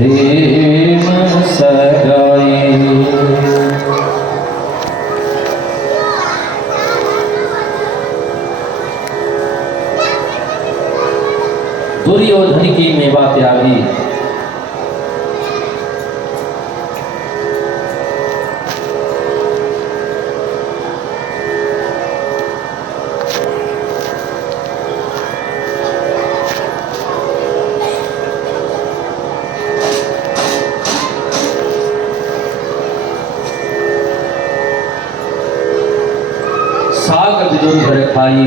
प्रेम सगाई। दुर्योधन की मेवा त्यागी साग विदुर घर खाई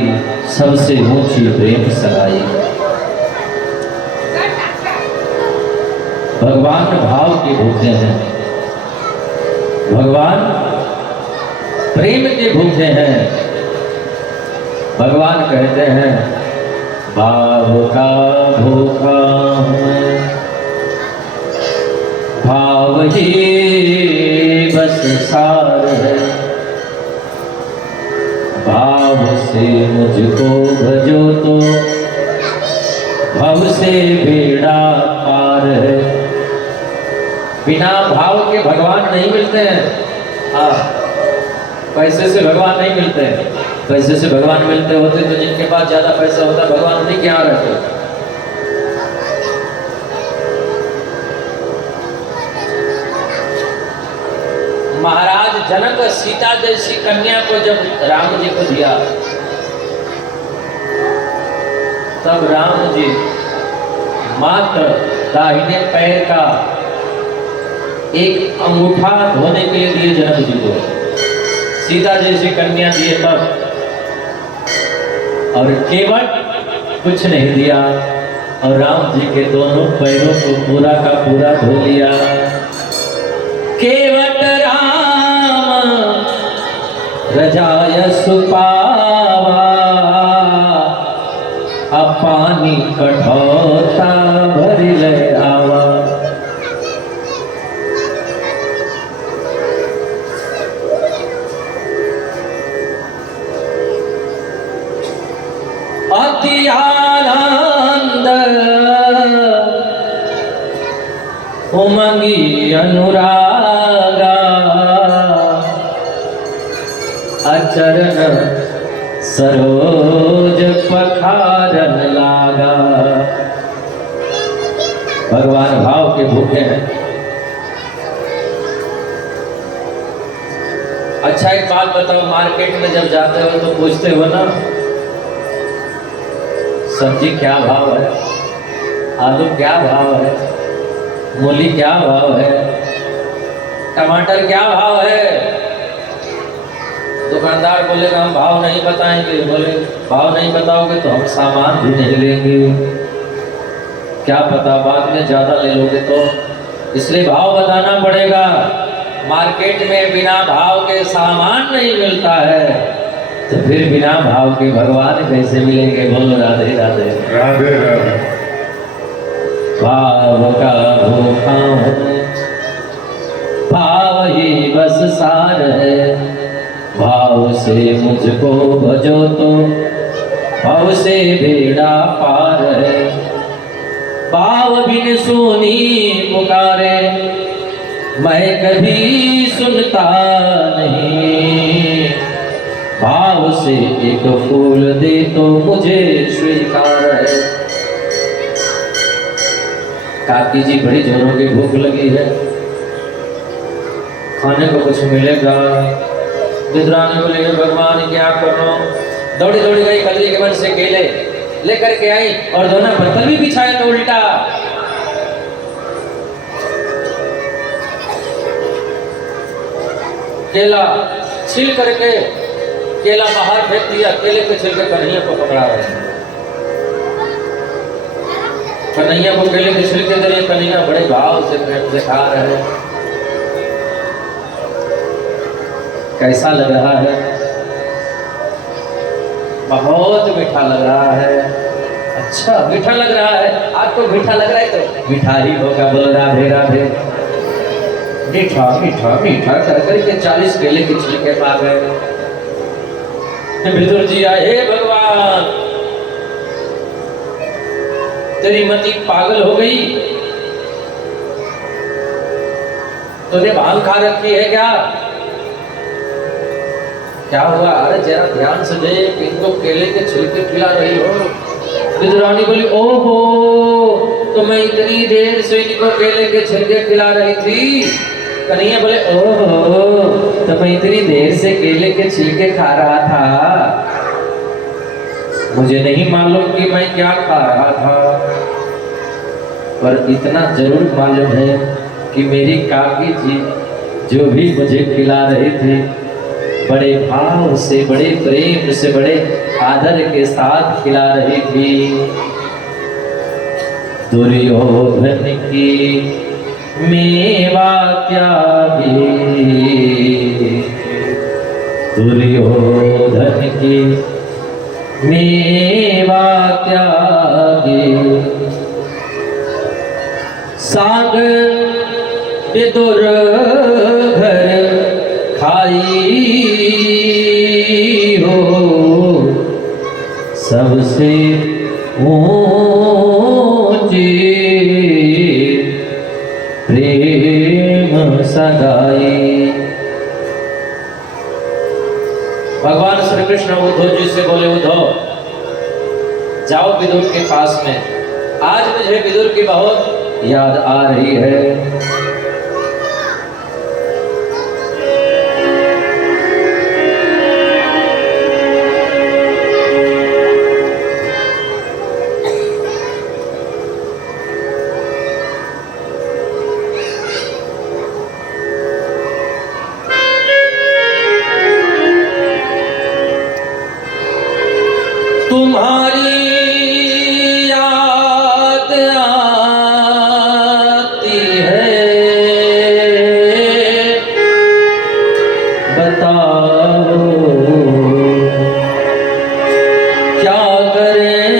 सबसे ऊंची प्रेम सगाई। भगवान भाव के भूखे हैं, भगवान प्रेम के भूखे हैं। भगवान कहते हैं भाव का भूखा हूं, भाव ही बस सार है। भाव से मुझको भजो तो भव से बेड़ा पार है। बिना भाव के भगवान नहीं मिलते हैं। हाँ, पैसे से भगवान नहीं मिलते हैं। पैसे से भगवान मिलते होते तो जिनके पास ज्यादा पैसा होता भगवान उन्हीं के यहाँ रहते। महाराज जनक सीता जैसी कन्या को जब राम जी को दिया तब राम जी मात्र दाहिने पैर का एक अंगूठा धोने के लिए दिए जनक जी को। सीता जैसी कन्या दिए तब, और केवल कुछ नहीं दिया और राम जी के दोनों पैरों को पूरा का पूरा धो लिया। केवट राम रजाय सुपावा, अब पानी कठौता भरी ले आवा। अति आनंद उमंगी अनुरागा, अचरण सरोज पखारन लागा। भगवान भाव के भूखे हैं। अच्छा एक बात बताओ, मार्केट में जब जाते हो तो पूछते हो ना सब्जी क्या भाव है, आलू क्या भाव है, मूली क्या भाव है, टमाटर क्या भाव है। दुकानदार बोलेगा हम भाव नहीं बताएंगे। बोले भाव नहीं बताओगे तो हम सामान भी नहीं लेंगे, क्या पता बाद में ज्यादा ले लोगे तो। इसलिए भाव बताना पड़ेगा। मार्केट में बिना भाव के सामान नहीं मिलता है तो फिर बिना भाव के भगवान कैसे मिलेंगे। बोलो राधे राधे राधे राधे। भाव का भूखा हूँ, भाव ही बस सार है। भाव से मुझको भजो तो भाव से बेड़ा पार है। भाव बिन सुनी पुकारे मैं कभी सुनता नहीं। भाव से एक फूल दे तो मुझे स्वीकार है। काकी जी बड़ी जोरों की भूख लगी है, खाने को कुछ मिलेगा। विद्रानी बोले भगवान क्या करो। दौड़ी दौड़ी गई कलरी के मन से केले लेकर के आई और दोनों पत्थर भी बिछाए तो उल्टा। केला छील करके केला बाहर फेंक दिया, केले के छिलके कन्हैया को पकड़ा रहे हैं। कन्हैया को केले के छिलके दे रहे, कन्हैया बड़े भाव से दिखा रहे हैं। कैसा लग रहा है? बहुत मीठा लग रहा है। अच्छा मीठा लग रहा है, आपको मीठा लग रहा है तो मीठा ही होगा। बोलो राधे राधे। मीठा मीठा मीठा कर करके 40 केले के छिलके पा गए। विदुर जी आए, हे भगवान तेरी मति पागल हो गई। तूने भांग खा रखी है क्या? क्या हुआ? अरे जरा ध्यान से देख, इनको केले के छिलके खिला रही हो। विदुरानी बोली, ओहो, तो मैं इतनी देर से इनको केले के छिलके खिला रही थी। कन्हैया बोले, ओहो, तो मैं इतनी देर से केले के छिलके खा रहा था, मुझे नहीं मालूम कि मैं क्या खा रहा था, पर इतना जरूर मालूम है कि मेरी काकी जी जो भी मुझे खिला रहे थे, बड़े भाव से, बड़े प्रेम से, बड़े आदर के साथ खिला रही थी। दुर्योधन की मेवा त्यागी, दुर्योधन की मेवा त्यागी, सागर विदुर घर खाई हो, सबसे ऊंची प्रेम सगाई। भगवान श्री कृष्ण उद्धव जी से बोले, उद्धव जाओ विदुर के पास में, आज मुझे विदुर की बहुत याद आ रही है। तुम्हारी याद आती है, बताओ क्या करें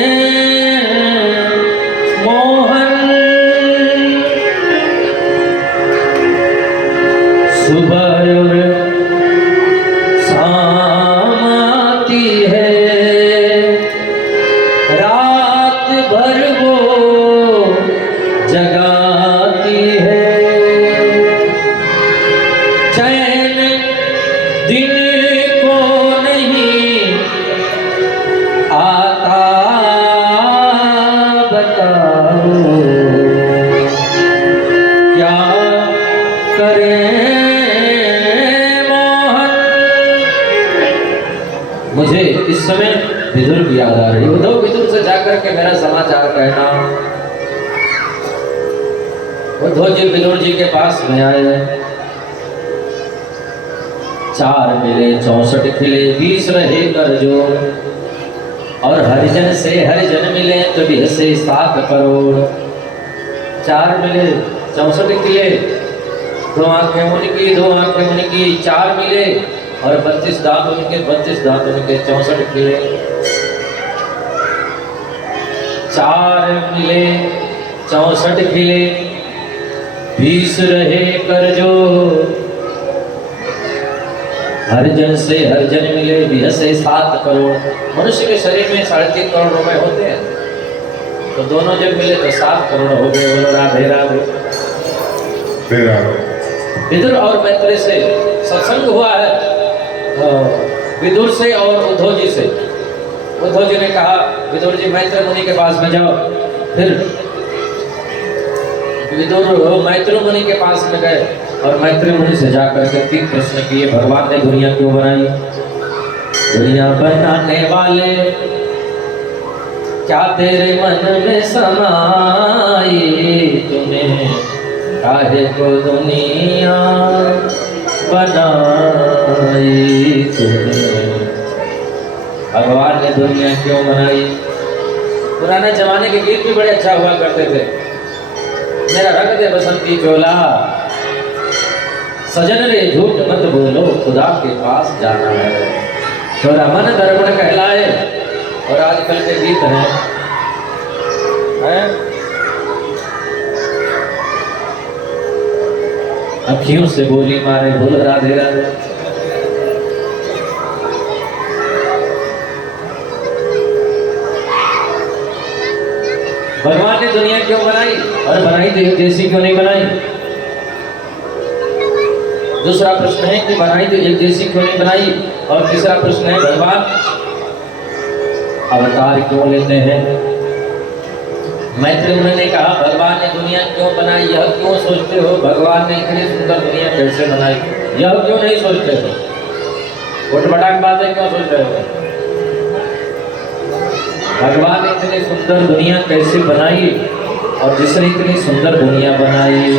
मोहन, सुबह और शाम आती है, रात भर वो जगाती है, चैन दिन को नहीं आता, बताओ क्या करें मोहन। मुझे इस समय विदुर की याद आ रही है। उद्धव, विदुर से जाकर के मेरा समाचार कहना। उद्धव जी विदुर जी के पास में आए। 4 मिले 64 खिले, 20 रहे कर जोड़, और हरिजन से हरिजन मिले तो भी हंसे 7 करोड़। 4 मिले 64 खिले, 2 आंखें उनकी 2 आंखें उनकी, 4 मिले और 32 दांत उनके, 32 दांत उनके, 64 खिले। 4 मिले 64 खिले, 20 रहे कर जो, हरिजन से हरिजन मिले भी हंसे 7 करोड़। मनुष्य के शरीर में 3.5 करोड़ रुपए होते हैं, तो दोनों जब मिले तो 7 करोड़ हो गए। बोलो राधे राधे। विदुर और मैत्री से सत्संग हुआ है, विदुर से और उद्धव जी से। उद्धव जी ने कहा, विदुर जी मैत्री मुनि के पास में जाओ। फिर विदुर मैत्री मुनि के पास में गए और मैत्री मुनि से जाकर के 3 प्रश्न किए। भगवान ने दुनिया क्यों बनाई? दुनिया बनाने वाले क्या तेरे मन में समाई, तूने काहे को दुनिया बनाई तूने। भगवान ने दुनिया क्यों बनाई? पुराने जमाने के गीत भी बड़े अच्छा हुआ करते थे। मेरा रंग दे बसंती चोला, सजन रे झूठ मत बोलो, खुदा के पास जाना है। थोड़ा मन दर्पण कहलाए, और आजकल के गीत हैं अखियों से बोली मारे, बोल राधे राधे। भगवान ने दुनिया क्यों बनाई, और बनाई तो एक जैसी क्यों नहीं बनाई? दूसरा प्रश्न है कि बनाई तो एक जैसी क्यों नहीं बनाई, और तीसरा प्रश्न है भगवान अवतार क्यों लेते हैं। मैत्री मुनि ने कहा भगवान ने दुनिया क्यों बनाई, यह क्यों सोचते हो, भगवान ने इतनी सुंदर दुनिया कैसे बनाई, यह क्यों नहीं सोचते हो, उठपटांग बातें क्यों सोच रहे हो। भगवान ने इतनी सुंदर दुनिया कैसे बनाई, और जिसने इतनी सुंदर दुनिया बनाई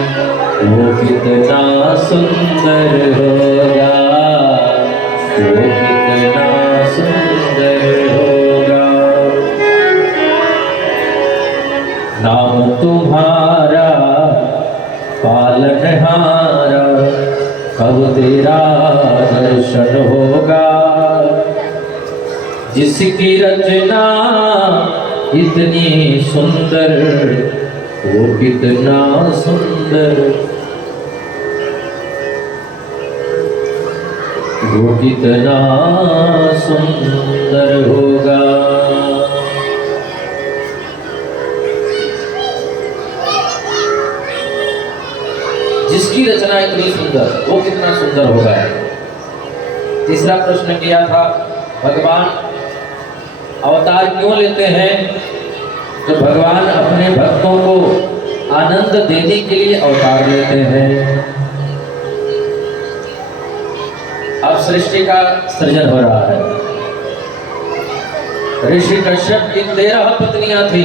वो कितना सुंदर होगा, वो कितना सुंदर होगा। नाम तुम्हारा पालनहारा, कब तेरा दर्शन होगा। जिसकी रचना इतनी सुंदर, वो कितना सुंदर, वो कितना सुंदर होगा। जिसकी रचना इतनी सुंदर, वो कितना सुंदर होगा। तीसरा प्रश्न किया था भगवान अवतार क्यों लेते हैं, तो भगवान अपने भक्तों को आनंद देने के लिए अवतार लेते हैं। अब सृष्टि का सृजन हो रहा है। ऋषि कश्यप की 13 पत्नियां थी,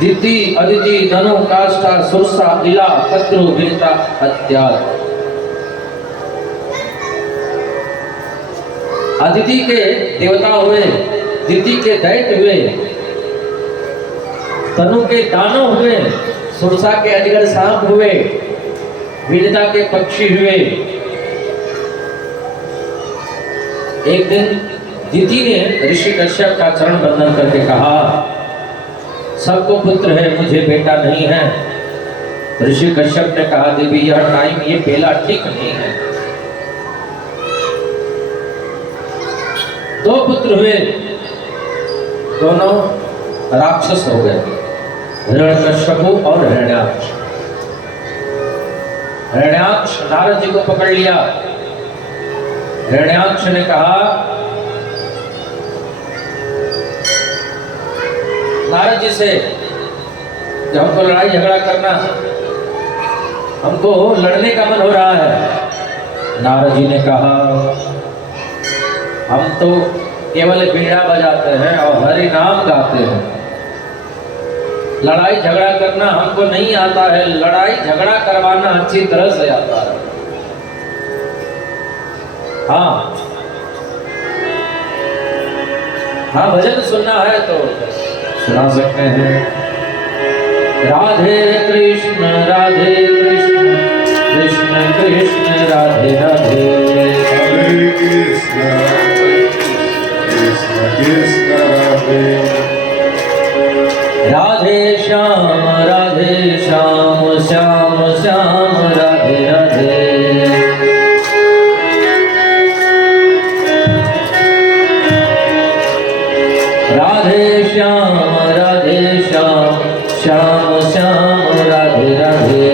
दिति, अदिति, धनु, काष्ठा, सुरसा, इला, कद्रु, वीरता, अत्याद। अदिति के देवता हुए, दिति के दैत्य हुए, तनु के दानव हुए, सुरसा के अजगर सांप हुए, वीरता के पक्षी हुए। एक दिन दिति ने ऋषि कश्यप का चरण बंदन करके कहा सबको पुत्र है, मुझे बेटा नहीं है। ऋषि कश्यप ने कहा देवी यह टाइम, ये बेला ठीक नहीं है। 2 पुत्र हुए, दोनों राक्षस हो गए, हिरण्यकश्यपु और हिरण्याक्ष। हिरण्याक्ष नारद जी को पकड़ लिया। हिरण्याक्ष ने कहा नारद जी से कि हमको लड़ाई झगड़ा करना, हमको लड़ने का मन हो रहा है। नारद जी ने कहा हम तो केवल बीड़ा बजाते हैं और हरि नाम गाते हैं, लड़ाई झगड़ा करना हमको नहीं आता है, लड़ाई झगड़ा करवाना अच्छी तरह से आता है। हाँ भजन सुनना है तो सुना सकते हैं। राधे कृष्ण राधे कृष्ण कृष्ण कृष्ण राधे राधे, हरे कृष्ण कृष्ण कृष्ण राधे राधे श्याम श्याम श्याम राधे राधे। राधे श्याम श्याम श्याम राधे राधे।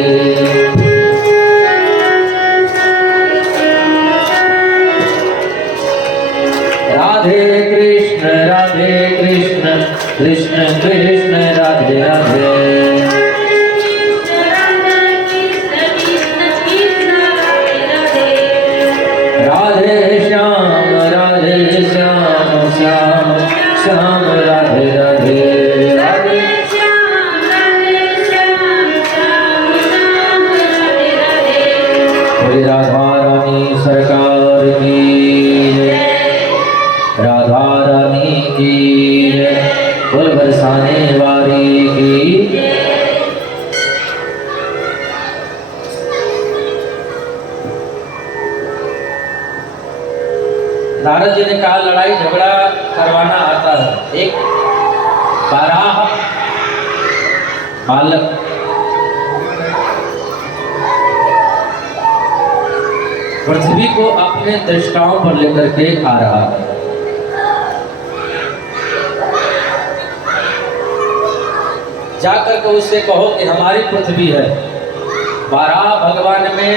राधे कृष्ण कृष्ण कृष्ण राधे राधे। राधे श्याम श्याम श्याम राधे राधे। राधा रानी सरकार की, राधा रानी की, फूल बरसाने वाली की। नारद जी ने कहा लड़ाई झगड़ा करवाना आता है। एक बाराह बालक पृथ्वी को अपने दृष्टाओं पर लेकर के आ रहा है। जाकर के उससे कहो कि हमारी पृथ्वी है, बारह भगवान में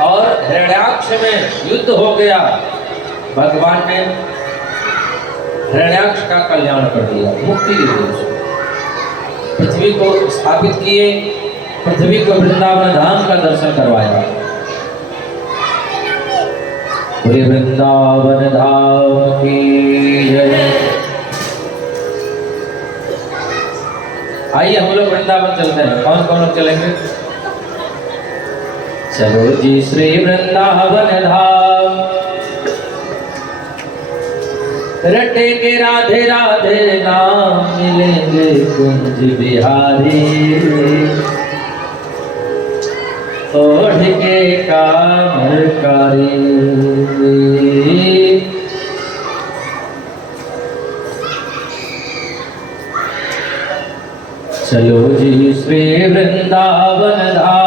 और हिरण्याक्ष में युद्ध हो गया। भगवान ने हिरण्याक्ष का कल्याण कर दिया, मुक्ति दी उसको, पृथ्वी को स्थापित किए, पृथ्वी को वृंदावन धाम का दर्शन करवाया। पूरे वृंदावन धाम की जय। आइए हम लोग वृंदावन चलते हैं। कौन कौन लोग चलेंगे? चलो जी श्री वृंदावन धाम, रटेंगे राधे राधे नाम, मिलेंगे कुंज बिहारी, ओढ़ के कामरकारी। चलो जी श्री वृंदावन धाम,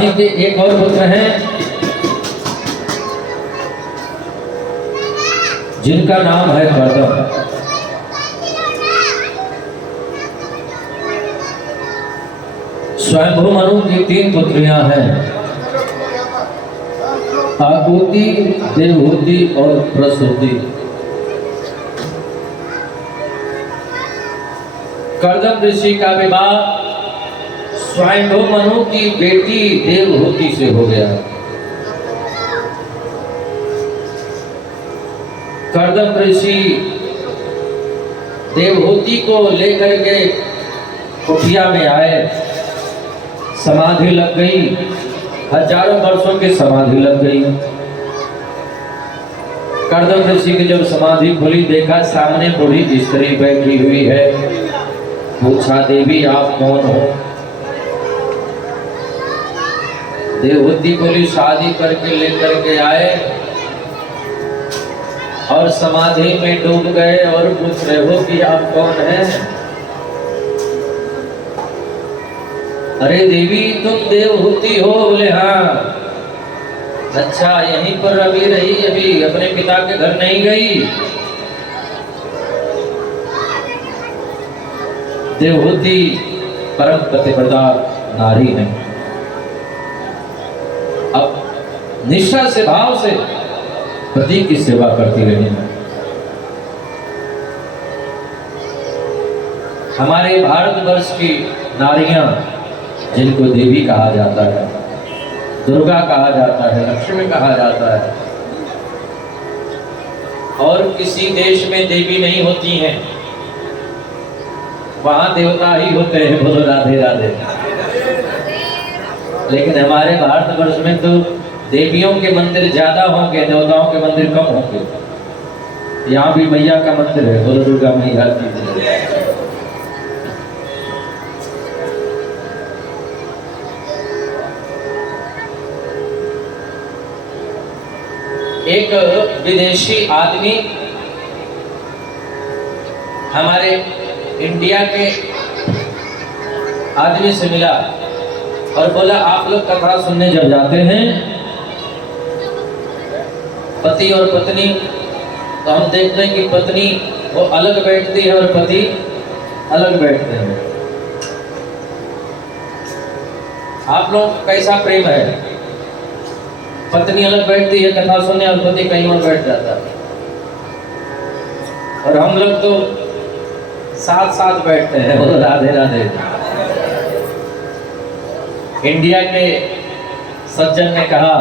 जी के एक और पुत्र हैं जिनका नाम है कर्दम। स्वयंभू मनु की 3 पुत्रियां हैं, आकुति, देवहूति और प्रसूति। कर्दम ऋषि का विवाह स्वयंभू मनु की बेटी देवहूति से हो गया। कर्दम ऋषि देवहूति को लेकर के कुटिया में आए, समाधि लग गई, हजारों वर्षों की समाधि लग गई। कर्दम ऋषि की जब समाधि खुली, देखा सामने बूढ़ी स्त्री बैठी हुई है। पूछा, देवी आप कौन हो? देवहूति बोली, शादी करके लेकर के आए और समाधि में डूब गए और पूछ रहे हो कि आप कौन हैं? अरे देवी तुम देवहूति हो? बोले हाँ। अच्छा, यहीं पर अभी रही, अभी अपने पिता के घर नहीं गई? देवहूति परम पतिव्रता नारी है। अब निष्ठा से, भाव से पति की सेवा करती रही। हमारे भारतवर्ष की नारियां, जिनको देवी कहा जाता है, दुर्गा कहा जाता है, लक्ष्मी कहा जाता है, और किसी देश में देवी नहीं होती हैं, वहां देवता ही होते हैं। बोलो राधे राधे। लेकिन हमारे भारतवर्ष में तो देवियों के मंदिर ज्यादा होंगे, देवताओं के मंदिर कम होंगे। यहाँ भी मैया का मंदिर है, बोलो दुर्गा मैया की। एक विदेशी आदमी हमारे इंडिया के आदमी से मिला और बोला, आप लोग कथा सुनने जब जाते हैं, पति और पत्नी, तो हम देखते हैं कि पत्नी वो अलग बैठती है और पति अलग बैठते हैं। आप लोग कैसा प्रेम है? पत्नी अलग बैठती है कथा सुनने और पति कहीं और बैठ जाता है, और हम लोग तो साथ साथ बैठते हैं। बोलो राधे राधे। इंडिया के सज्जन ने कहा,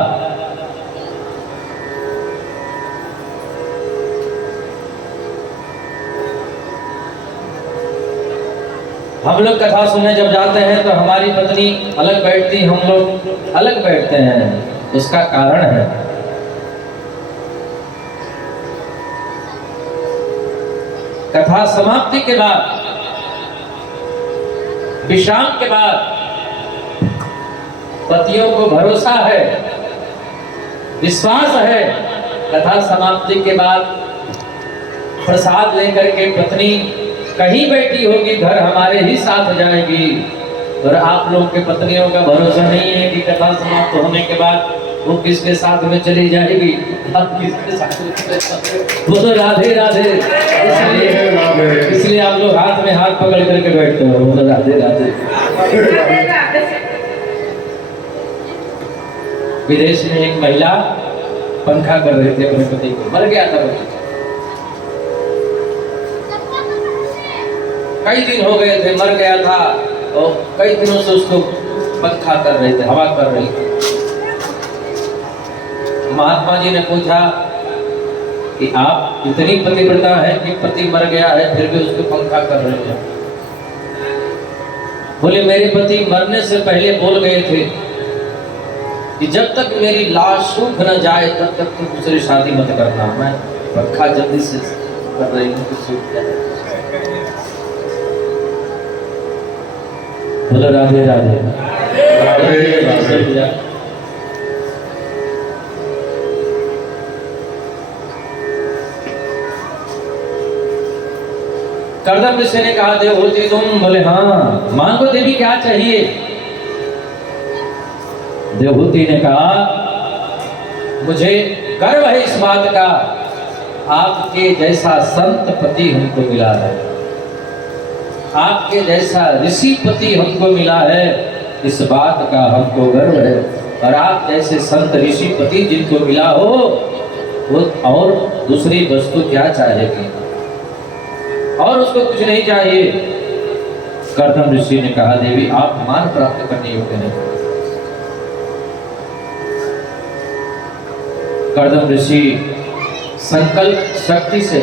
हम लोग कथा सुनने जब जाते हैं तो हमारी पत्नी अलग बैठती, हम लोग अलग बैठते हैं। उसका कारण है, कथा समाप्ति के बाद, विश्राम के बाद पतियों को भरोसा है, विश्वास है, कथा समाप्ति के बाद प्रसाद लेकर के पत्नी कहीं बैठी होगी, घर हमारे ही साथ जाएगी। और आप लोग के पत्नियों का भरोसा नहीं है कि कथा समाप्त होने के बाद वो किसके साथ में चली जाएगी, आप किसके साथ। बोलो राधे राधे। इसलिए आप लोग हाथ में हाथ पकड़ करके बैठते हो। बोलो राधे राधे। विदेश में एक महिला पंखा कर रही थी अपने पति को, मर गया था पति। कई दिन हो गए थे, मर गया था, और कई दिनों से उसको पंखा कर रहे थे, हवा कर रही थी। महात्मा जी ने पूछा कि आप इतनी पतिव्रता है कि पति मर गया है फिर भी उसको पंखा कर रहे हैं। बोले, मेरे पति मरने से पहले बोल गए थे कि जब तक मेरी लाश सूख न जाए तब तक तुम दूसरी शादी मत करना। मैं पंखा जल्दी से कर रही हूँ कि सूख जाए। बोलो राधे राधे। राधे राधे। कर्दम ऋषि ने कहा, देवहूति तुम? बोले हाँ। मांगो देवी, क्या चाहिए? देवहूति ने कहा मुझे गर्व है इस बात का, आपके जैसा संत पति हमको मिला है, आपके जैसा ऋषि पति हमको मिला है, इस बात का हमको गर्व है। और आप जैसे संत ऋषि पति जिनको मिला हो वो और दूसरी वस्तु क्या चाहेगी, और उसको कुछ नहीं चाहिए। कर्दम ऋषि ने कहा देवी आप मान प्राप्त करने योग्य नहीं। कर्दम ऋषि संकल्प शक्ति से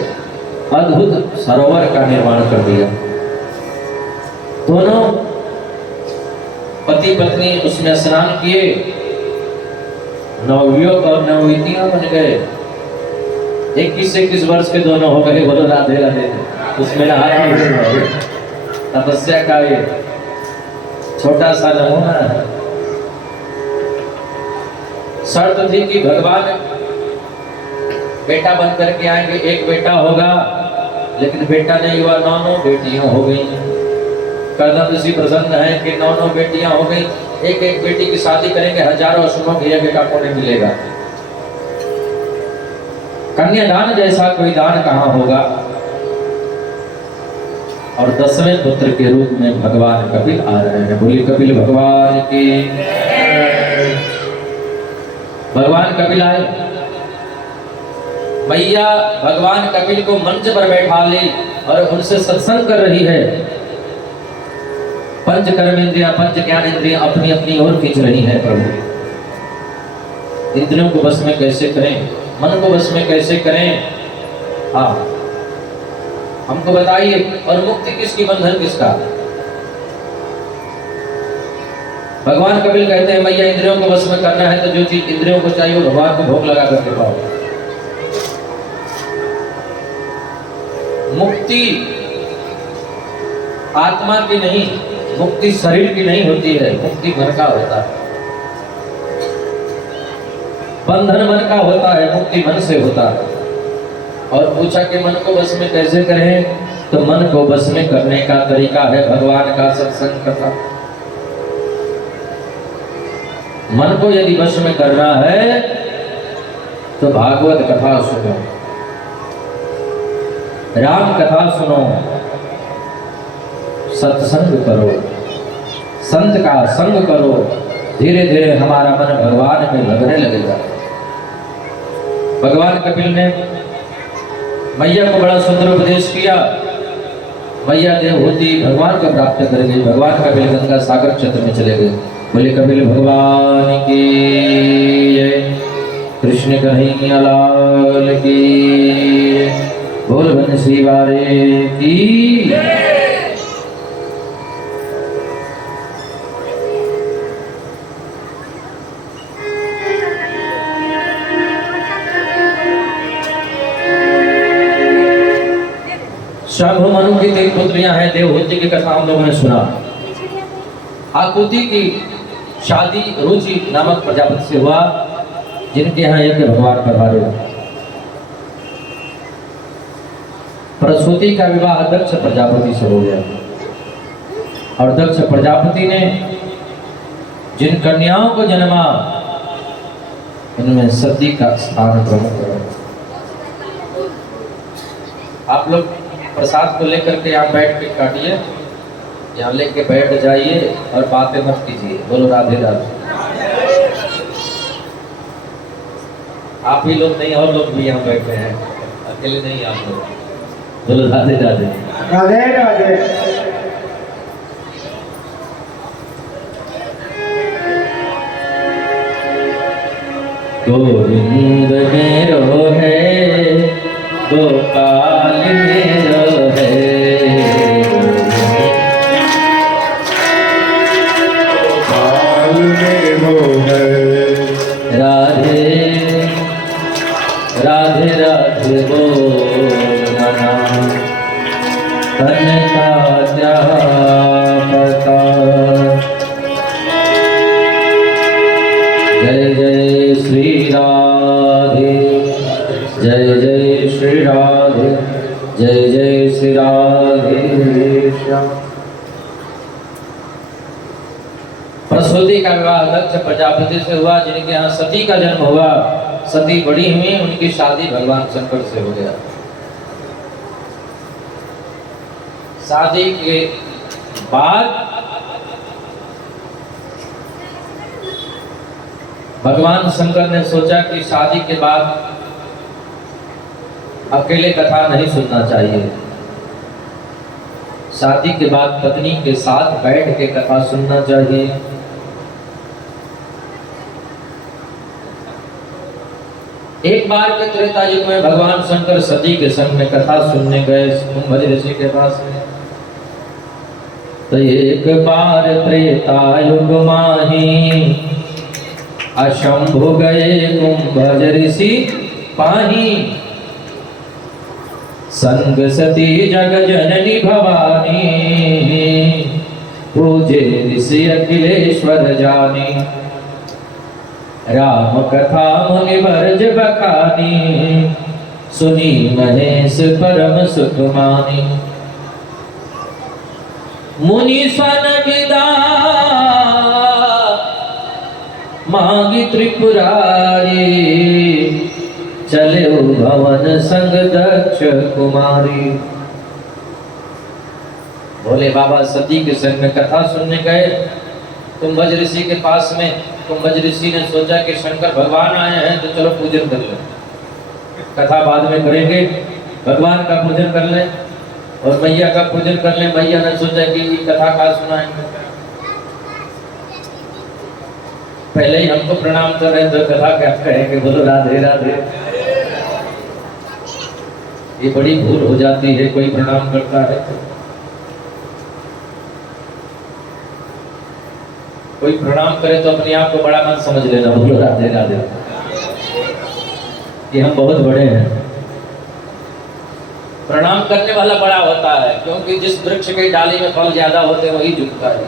अद्भुत सरोवर का निर्माण कर दिया। दोनों पति पत्नी उसमें स्नान किए, नवयुवक और नवयुवतियां बन गए। 21 वर्ष के दोनों हो गए। बोलो राधे राधे। उसमें तपस्या का ये छोटा सा नमूना है। शर्त थी कि भगवान बेटा बन करके आएंगे, एक बेटा होगा, लेकिन बेटा नहीं हुआ, 9 बेटियां हो गई। कर्दम ऋषि प्रसन्न है कि 9 बेटियां हो गई, एक एक बेटी की शादी करेंगे, हजारों असुरों के ये बेटा को नहीं मिलेगा। कन्यादान जैसा कोई दान कहां होगा। और 10वें पुत्र के रूप में भगवान कपिल आ रहे हैं। बोलिए कपिल भगवान की। भगवान कपिल आए, मैया भगवान कपिल को मंच पर बैठा ली और उनसे सत्संग कर रही है। पंच कर्मेंद्रियां, पंच ज्ञान इंद्रियां अपनी अपनी ओर खींच रही है। प्रभु इंद्रियों को बस में कैसे करें, मन को बस में कैसे करें, हाँ हमको बताइए। और मुक्ति किसकी, बंधन किसका। भगवान कपिल कहते हैं मैया इंद्रियों को बस में करना है तो जो चीज इंद्रियों को चाहिए वो भगवान को भोग लगा करके पाओ। मुक्ति आत्मा की नहीं, मुक्ति शरीर की नहीं होती है, मुक्ति मन का होता है। बंधन मन का होता है, मुक्ति मन से होता है। और पूछा कि मन को बस में कैसे करें, तो मन को बस में करने का तरीका है भगवान का सत्संग करना। मन को यदि वश में करना है तो भागवत कथा सुनो, राम कथा सुनो, सत्संग करो, संत का संग करो। धीरे धीरे हमारा मन भगवान में लगने लगेगा। भगवान कपिल ने मैया को बड़ा सुंदर उपदेश किया। मैया देवहूति भगवान को प्राप्त कर गई। भगवान कपिल गंगा सागर क्षेत्र में चले गए। बोले कपिल भगवान की जय, कृष्ण कन्हैया लाल की, बोल बंसी वाले की। शंभु मनु की 3 पुत्रियां हैं। देवहूति की कथा हम लोगों ने सुना। आकुति की शादी रुचि नामक प्रजापति से हुआ, जिनके यहाँ यज्ञ भगवान पधारे। प्रसूति का विवाह दक्ष प्रजापति से हो गया। और दक्ष प्रजापति ने जिन कन्याओं को जन्मा उनमें सती का स्थान प्रमुख है। आप लोग प्रसाद को लेकर के यहाँ बैठ के काटिए, यहाँ लेके बैठ जाइए और बातें मत कीजिए। बोलो राधे राधे। आप ही लोग नहीं, और लोग भी यहाँ बैठे हैं, अकेले नहीं आप लोग। बोलो राधे राधे। राधे राधे। गोविंद मेरो है, गोपाल मेरो है, गोपाल मेरो है। राधे राधे राधे बोलना, तन का क्या पता। जय जय श्री राधे, जय जय श्री राधे, जय जय श्री राधे श्याम। सरस्वती का विवाह दक्ष प्रजापति से हुआ, जिनके यहाँ सती का जन्म हुआ। सती बड़ी हुई, उनकी शादी भगवान शंकर से हो गया। शादी के बाद भगवान शंकर ने सोचा कि शादी के बाद अकेले कथा नहीं सुनना चाहिए, शादी के बाद पत्नी के साथ बैठ के कथा सुनना चाहिए। एक बार के त्रेता युग में भगवान शंकर सती के संग में कथा सुनने गए कुंभज ऋषि के पास में। तो एक बार त्रेता युग माही अशंभु गए कुंभज ऋषि पाही। संग सती जग जननी भवानी पूजे ऋषि अखिलेश्वर जानी। राम कथा मुनि बरज बखानी सुनी महेश परम सुख मानी। मुनि सन विदा मांगी त्रिपुरारी चले भवन संग दक्ष कुमारी। भोले बाबा सती के संग में कथा सुनने गए कुंभज ऋषि के पास में। कुंभज ऋषि ने सोचा कि शंकर भगवान आए हैं तो चलो पूजन कर लें, कथा बाद में करेंगे, भगवान का पूजन कर लें और मैया का पूजन कर लें। मैया ने सोचा कि कथा का सुनाएंगे, पहले ही हमको प्रणाम कर रहे हैं तो कथा क्या कहेंगे, बोलो राधे राधे। ये बड़ी भूल हो जाती है, कोई प्रणाम करता है तो कोई प्रणाम करे तो अपने आप को बड़ा मत समझ लेना, बोलो राधे राधे कि हम बहुत बड़े हैं। प्रणाम करने वाला बड़ा होता है, क्योंकि जिस वृक्ष की डाली में फल ज्यादा होते वही झुकता है।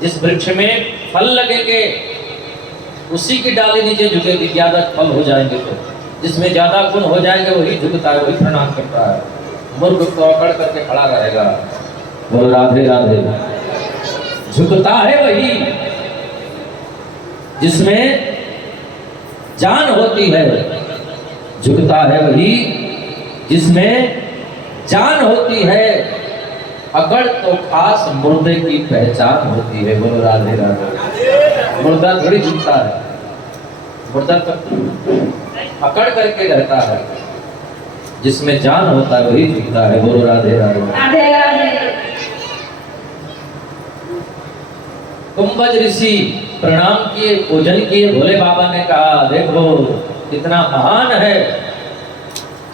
जिस वृक्ष में फल लगेंगे उसी की डाली नीचे झुकेगी, ज्यादा फल हो जाएंगे तो। जिसमें ज्यादा गुण हो जाएंगे वही झुकता है, वही प्रणाम करता है। मूर्ख को अकड़ करके खड़ा रहेगा, बोलो राधे राधे। झुकता है वही जिसमें जान होती है, झुकता है वही जिसमें जान होती है। अकड़ तो खास मुर्दे की पहचान होती है, बोलो राधे राधे। मुर्दा थोड़ी झुकता है, मुर्दा तो अकड़ करके रहता है, जिसमें जान होता है वही झुकता है, बोलो राधे राधे। राधे राधे। कुंभज ऋषि प्रणाम किए, पूजन किए। भोले बाबा ने कहा देखो कितना महान है।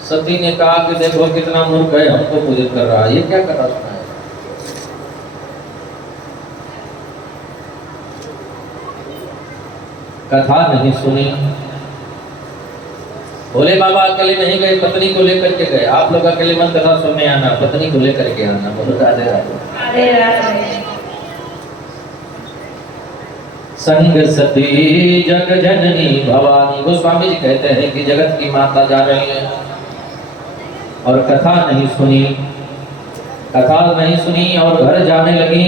सती ने कहा कि देखो कितना मूर्ख है, हमको पूजन कर रहा है, ये क्या कर रहा है। कथा नहीं सुनी। भोले बाबा अकेले नहीं गए, पत्नी को लेकर के गए। आप लोग अकेले मत कथा सुनने आना, पत्नी को लेकर के आना, बोलो राधे राधे। राधे राधे। संग सती जग जननी भवानी। गोस्वामी जी कहते हैं कि जगत की माता जा रही है और कथा नहीं सुनी, कथा नहीं सुनी और घर जाने लगी।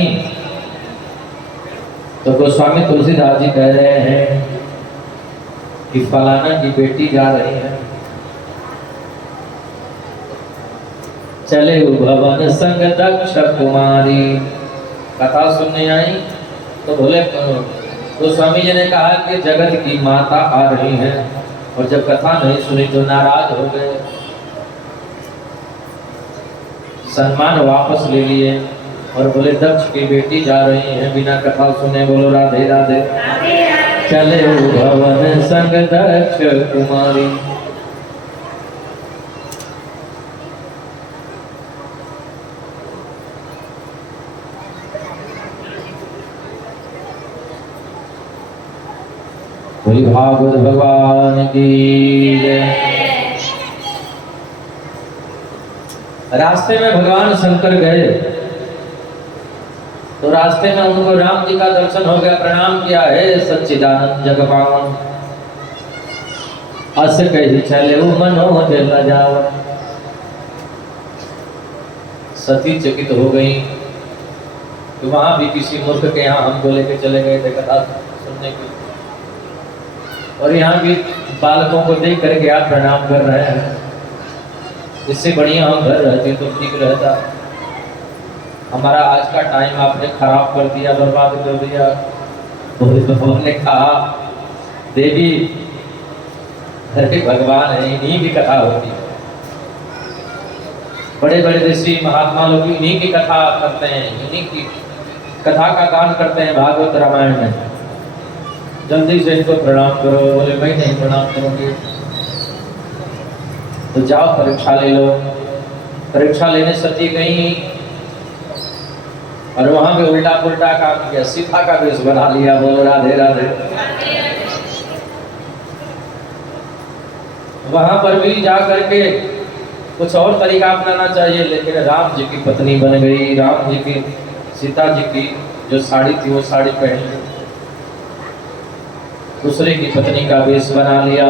तो गोस्वामी तुलसीदास जी कह रहे हैं कि फलाना की बेटी जा रही है, चले भवन संग दक्ष कुमारी। कथा सुनने आई तो बोले तो स्वामी जी ने कहा कि जगत की माता आ रही है, और जब कथा नहीं सुनी तो नाराज हो गए, सम्मान वापस ले लिए और बोले दक्ष की बेटी जा रही है बिना कथा सुने, बोलो राधे राधे। चले भवन संग दक्ष कुमारी। बोली भागवत भगवान की जय। रास्ते में भगवान शंकर गए तो रास्ते में उनको राम जी का दर्शन हो गया। प्रणाम किया, है सच्चिदानंद जगपावन अस कही चले मनोज लजावा। सती चकित हो गई, तो वहाँ भी किसी मूर्ख के यहाँ हमको लेके चले गए थे कथा सुनने की, और यहाँ भी बालकों को देख करके आप प्रणाम कर रहे हैं। इससे बढ़िया हम घर रहते तो ठीक रहता। हमारा आज का टाइम आपने खराब कर दिया, बर्बाद कर दिया। तो ने कहा देवी अरे भगवान है, इन्हीं की कथा होती है। बड़े बड़े ऋषि महात्मा लोग इन्हीं की कथा करते हैं, इन्हीं की कथा का गान करते हैं भागवत रामायण में। जल्दी से इनको प्रणाम करो। बोले मैं नहीं प्रणाम करूंगी। तो जाओ परीक्षा ले लो। परीक्षा लेने सती गई और वहां पे उल्टा पुल्टा काम किया, सीता का वेश बना लिया। बोलो राधे राधे। वहां पर भी जा करके कुछ और तरीका अपनाना चाहिए, लेकिन राम जी की पत्नी बन गई। राम जी की, सीता जी की जो साड़ी थी वो साड़ी पहन ली, दूसरे की पत्नी का वेश बना लिया।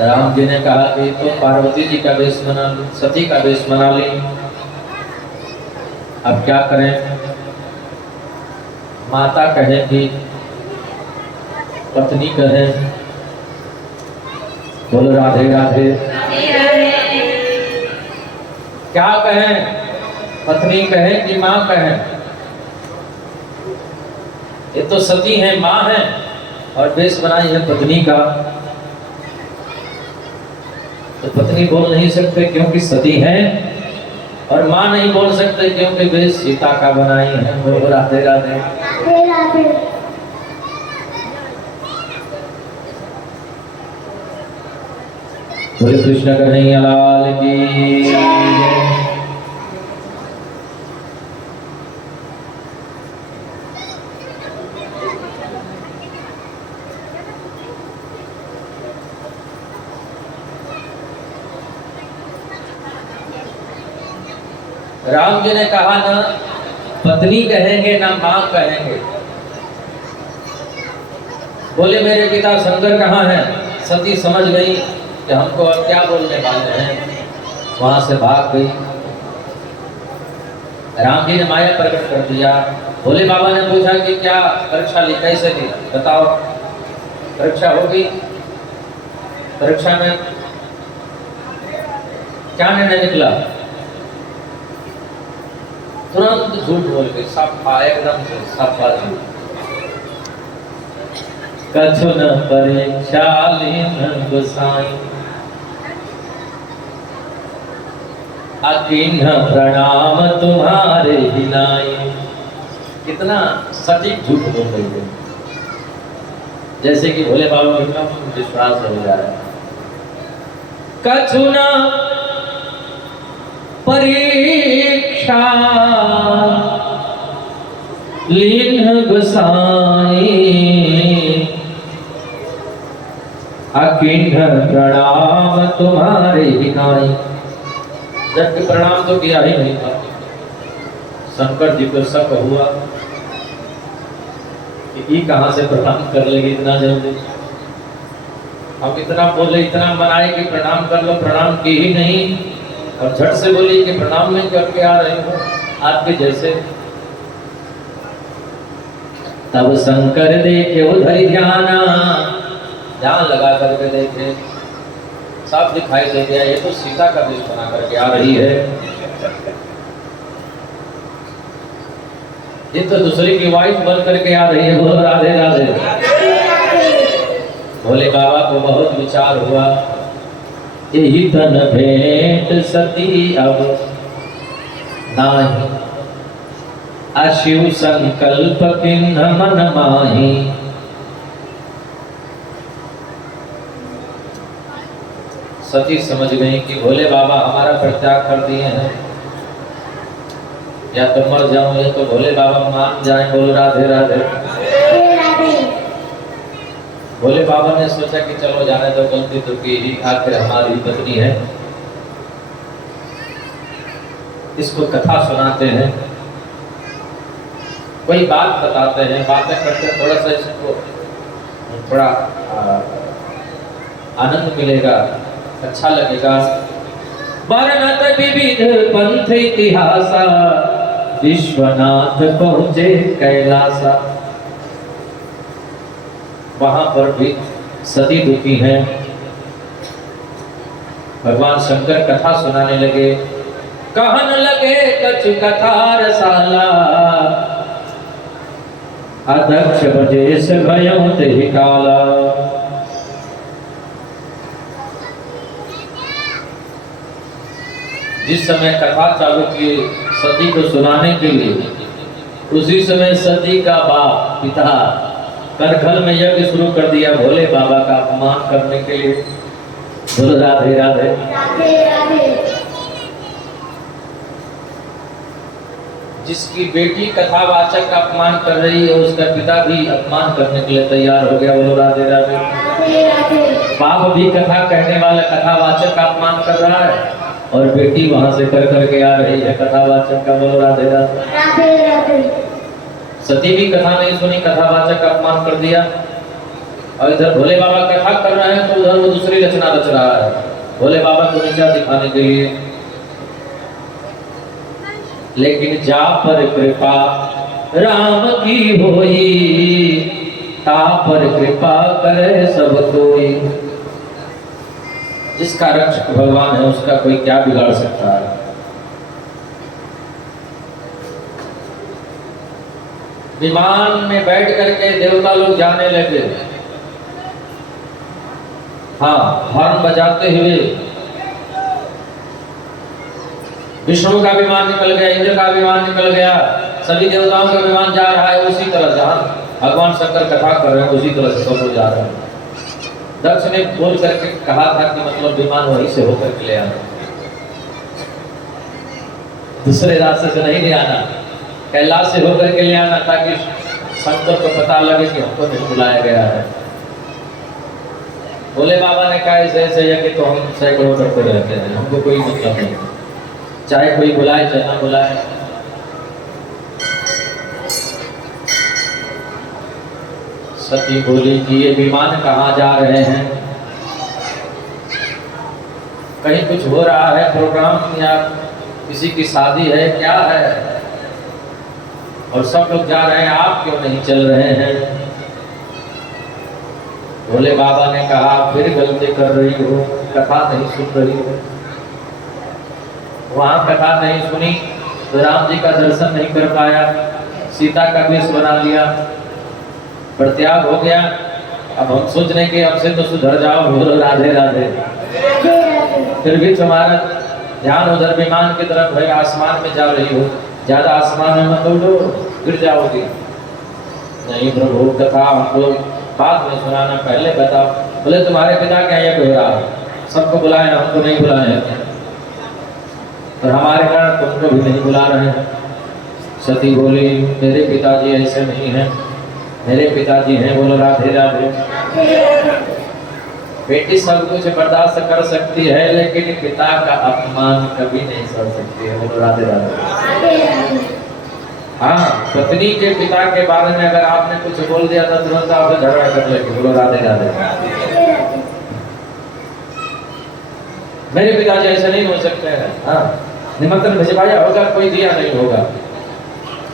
राम जी ने कहा कि तो पार्वती जी का वेश बना ली, सती का वेश बना ली, अब क्या करें? माता कहे कि पत्नी कहे। बोलो राधे राधे। क्या कहें? पत्नी कहे कि माँ कहे? ये तो सती है, माँ है, और वेश बनाई है पत्नी का। तो पत्नी बोल नहीं सकते क्योंकि सती है, और माँ नहीं बोल सकते क्योंकि वेश सीता का बनाई है। बोलो राधे राधे। बोले कृष्ण कन्हैया लाल की जय। राम जी ने कहा ना पत्नी कहेंगे ना माँ कहेंगे। बोले मेरे पिता शंकर कहाँ हैं? सती समझ गई कि हमको अब क्या बोलने वाले हैं, वहां से भाग गई। राम जी ने माया प्रकट कर दिया। भोले बाबा ने पूछा कि क्या परीक्षा ली, कैसे ली, बताओ। परीक्षा होगी, परीक्षा में क्या निर्णय निकला? तुरंत झूठ बोल गई, सब एकदम से सब झूठ। कछु न परीक्षा लीन गोसाई, अकीन्ह प्रणाम तुम्हारे हिनाई। कितना सटीक झूठ बोल रही है, जैसे कि भोले बाबा का विश्वास हो जा रहा है। कछु न परीक्षा लीन गोसाई, अकीन्ह प्रणाम तुम्हारे हिनाई। जबकि प्रणाम तो किया ही नहीं था। शंकर जी को शक हुआ कि ये कहां से प्रणाम कर लेगी इतना जल्दी। हम इतना बोले, इतना मनाए कि प्रणाम कर लो, प्रणाम की ही नहीं, और झट से बोली कि प्रणाम नहीं करके आ रहे हो आपके जैसे। तब शंकर देखे उधर ध्याना, ध्यान लगा करके देखे, साफ दिखाई दे गया ये तो सीता का वेश बना करके आ रही है, ये तो दूसरे की वाइफ बन करके आ रही है। बोलो राधे राधे। भोले बाबा को बहुत विचार हुआ, यही तन भेंट सती अब नाही, अशिव संकल्प किन्ह मन माही। सती समझ गई कि भोले बाबा हमारा परित्याग कर दिए हैं, या तो मर जाऊं या तो भोले बाबा मान जाएं। बोलो राधे राधे। भोले बाबा ने सोचा कि चलो जाने दो, गलती तो की ही, आखिर हमारी पत्नी है, इसको कथा सुनाते हैं, कोई बात बताते हैं, बातें करते थोड़ा सा इसको थोड़ा आनंद मिलेगा, अच्छा लगेगा। वर्णत विविध पंथ इतिहासा, विश्वनाथ पहुंचे कैलासा। वहां पर भी सती दुखी हैं। भगवान शंकर कथा सुनाने लगे, कहन लगे कछु कथा रसाला, अध्यक्ष बजेश भयो तेहि काला। जिस समय कथा चालू किए सती को सुनाने के लिए, उसी समय सती का बाप पिता करखल में यज्ञ शुरू कर दिया भोले बाबा का अपमान करने के लिए। बोलो राधे राधे। राधे राधे। जिसकी बेटी कथावाचक का अपमान कर रही है, उसका पिता भी अपमान करने के लिए तैयार हो गया। बोलो राधे राधे। राधे राधे। बाप भी कथा कहने वाला कथावाचक का अपमान कर रहा है और बेटी वहां से कर करके आ रही है कथावाचक का। बोलो राधे राधे। राधे राधे। सती भी कथा नहीं सुनी, कथावाचक का अपमान कर दिया। और इधर भोले बाबा कथा कर रहे हैं तो उधर वो दूसरी रचना रच रहा है भोले बाबा को नीचा दिखाने के लिए। लेकिन जा पर कृपा राम की होई, ता पर कृपा करे सब कोई। जिसका रक्षक भगवान है उसका कोई क्या बिगाड़ सकता है। विमान में बैठ करके देवता लोग जाने लगे। हाँ, हॉर्न बजाते हुए विष्णु का विमान निकल गया, इंद्र का विमान निकल गया, सभी देवताओं का विमान जा रहा है उसी तरह। जहां भगवान शंकर कथा कर रहे हैं उसी तरह से सब लोग जा रहे हैं। दक्ष ने बोल करके कहा था कि मतलब विमान वहीं से होकर के ले आना, दूसरे रास्ते से नहीं ले आना, कैलाश से होकर के ले आना, ताकि शंकर को पता लगे कि हमको नहीं बुलाया गया है। भोले बाबा ने कहा ऐसे ऐसे कि तो हम सैकड़ों करते रहते हैं, हमको कोई मतलब नहीं, चाहे कोई बुलाए चाहे ना बुलाए। सती बोली कि ये विमान कहाँ जा रहे हैं, कहीं कुछ हो रहा है प्रोग्राम या किसी की शादी है, क्या है, और सब लोग जा रहे हैं, आप क्यों नहीं चल रहे हैं। भोले बाबा ने कहा फिर गलती कर रही हो, कथा नहीं सुन रही हो। वहां कथा नहीं सुनी तो राम जी का दर्शन नहीं कर पाया, सीता का वेश बना लिया, प्रत्याग हो गया। अब हम सोच रहे कि अब से तो सुधर जाओ। बोलो राधे राधे। फिर भी तुम्हारा ध्यान उधर विमान की तरफ है, आसमान में जा रही हो, ज्यादा आसमान में मत उड़ो, गिर जाओगी। नहीं प्रभु, कथा हमको बाद में सुनाना, पहले बताओ। बोले तुम्हारे पिता क्या ये हो रहा है, सबको बुलाए ना, हमको नहीं बुलाए, और हमारे कारण तुमको भी नहीं बुला रहे हैं। सती बोली मेरे पिताजी ऐसे नहीं हैं, मेरे पिताजी हैं। बोलो राधे राधे। बेटी सब कुछ बर्दाश्त कर सकती है लेकिन पिता का अपमान कभी नहीं सह सकती है। बोलो राधे राधे। हाँ, पत्नी के पिता के बारे में अगर आपने कुछ बोल दिया तो तुरंत आपसे झगड़ा कर लेंगे। बोलो राधे राधे। मेरे पिताजी ऐसे नहीं हो सकते हैं। हाँ, निमंत्रण भिजवाया होगा, कोई दिया नहीं होगा,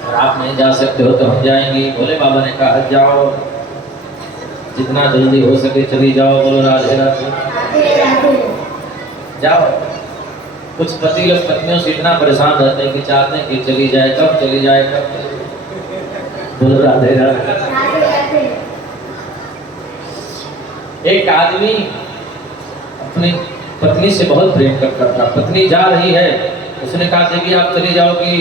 और आप नहीं जा सकते हो तो हम जाएंगे। भोले बाबा ने कहा जाओ, जितना जल्दी हो सके चली जाओ। बोलो राधे राधे। जाओ। कुछ पति लोग पत्नियों से इतना परेशान रहते हैं कि चाहते हैं कि चली जाए, कब चली जाए, कब चली जाए। बोलो राधे राधे। एक आदमी अपनी पत्नी से बहुत प्रेम करता था। पत्नी जा रही है, उसने कहा देवी आप चली जाओगी।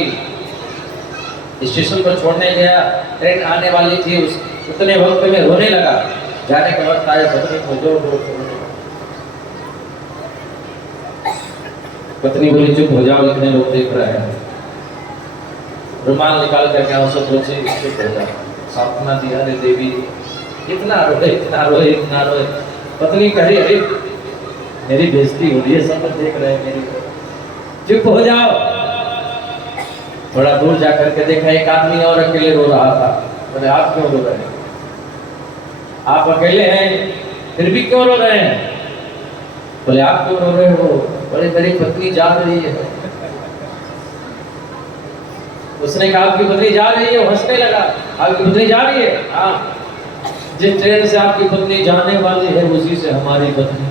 स्टेशन पर छोड़ने गया, ट्रेन आने वाली थी, उतने वक्त में रोने लगा। जाने के वक्त आया, पत्नी को जो पत्नी बोली चुप हो जाओ, इतने लोग देख रहे हैं। रुमाल निकाल करके आंसू पोंछे, चुप हो जाओ। सांत्वना दिया, अरे देवी इतना रोए, इतना रोए, इतना रोए। पत्नी कही अरे मेरी बेइज्जती हो रही है, सब देख रहे हैं मेरी, चुप हो जाओ। थोड़ा दूर जाकर के देखा एक आदमी और अकेले रो रहा था। बोले आप क्यों रो रहे हैं, आप अकेले हैं फिर भी क्यों रो रहे हैं। बोले आप क्यों रो रहे हो। बोले मेरी पत्नी जा रही है। उसने कहा आपकी पत्नी जा रही है, वो हंसने लगा। आपकी पत्नी जा रही है? हाँ। जिस ट्रेन से आपकी पत्नी जाने वाली है उसी से हमारी पत्नी।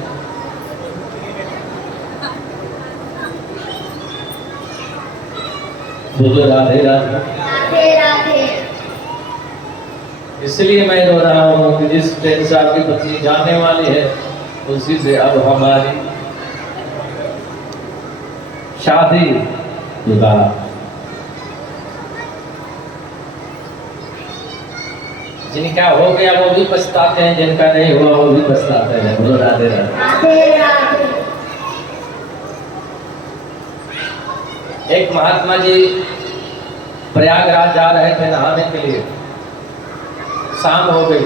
बोलो राधे राधे। राधे राधे। इसलिए मैं रो रहा हूँ कि जिस ट्रेन से आपकी पत्नी जाने वाली है उसी से अब हमारी शादी विवाह। जिनका हो गया वो भी पछताते हैं, जिनका नहीं हुआ वो भी पछताते हैं। बोलो राधे राधे। राधे राधे। एक महात्मा जी प्रयागराज जा रहे थे नहाने के लिए। शाम हो गई।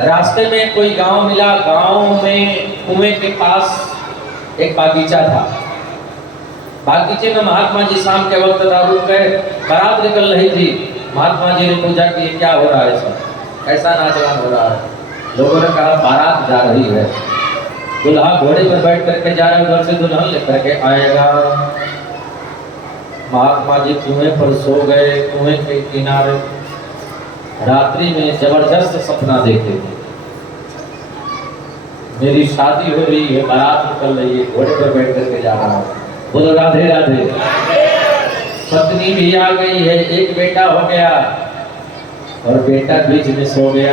रास्ते में कोई गांव मिला। गांव में कुएं के पास एक बागीचा था। बागीचे में महात्मा जी शाम के वक्त रुक गए। बारात निकल रही थी। महात्मा जी ने पूछा कि क्या हो रहा है सर, ऐसा नाचगान हो रहा है। लोगों ने कहा बारात जा रही है, दुल्हा घोड़े पर बैठ करके जा रहा है, उधर से दुल्हन लेकर के आएगा। महात्मा जी कुएं पर सो गए। कुएं के किनारे रात्रि में जबरदस्त सपना देखे। मेरी शादी हो रही है, बारात निकल रही है, घोड़े पर बैठ करके जा रहा हूँ। बोलो राधे राधे। पत्नी भी आ गई है, एक बेटा हो गया और बेटा बीच में सो गया।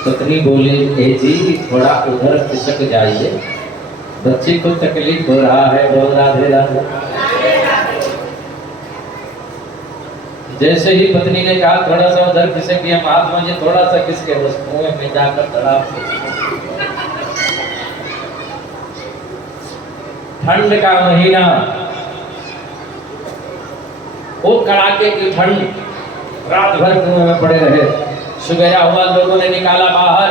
पत्नी बोली ए जी थोड़ा उधर खिसक जाइए, बच्चे को तकलीफ हो रहा है। बोलो राधे राधे। जैसे ही पत्नी ने कहा थोड़ा सा उधर खिसक गया, महात्मा जी थोड़ा सा खिसके बस कुएं में जाकर तड़ाप। ठंड का महीना, वो कड़ाके की ठंड, रात भर कुएं में पड़े रहे। सुबेरा हुआ, लोगों ने निकाला बाहर।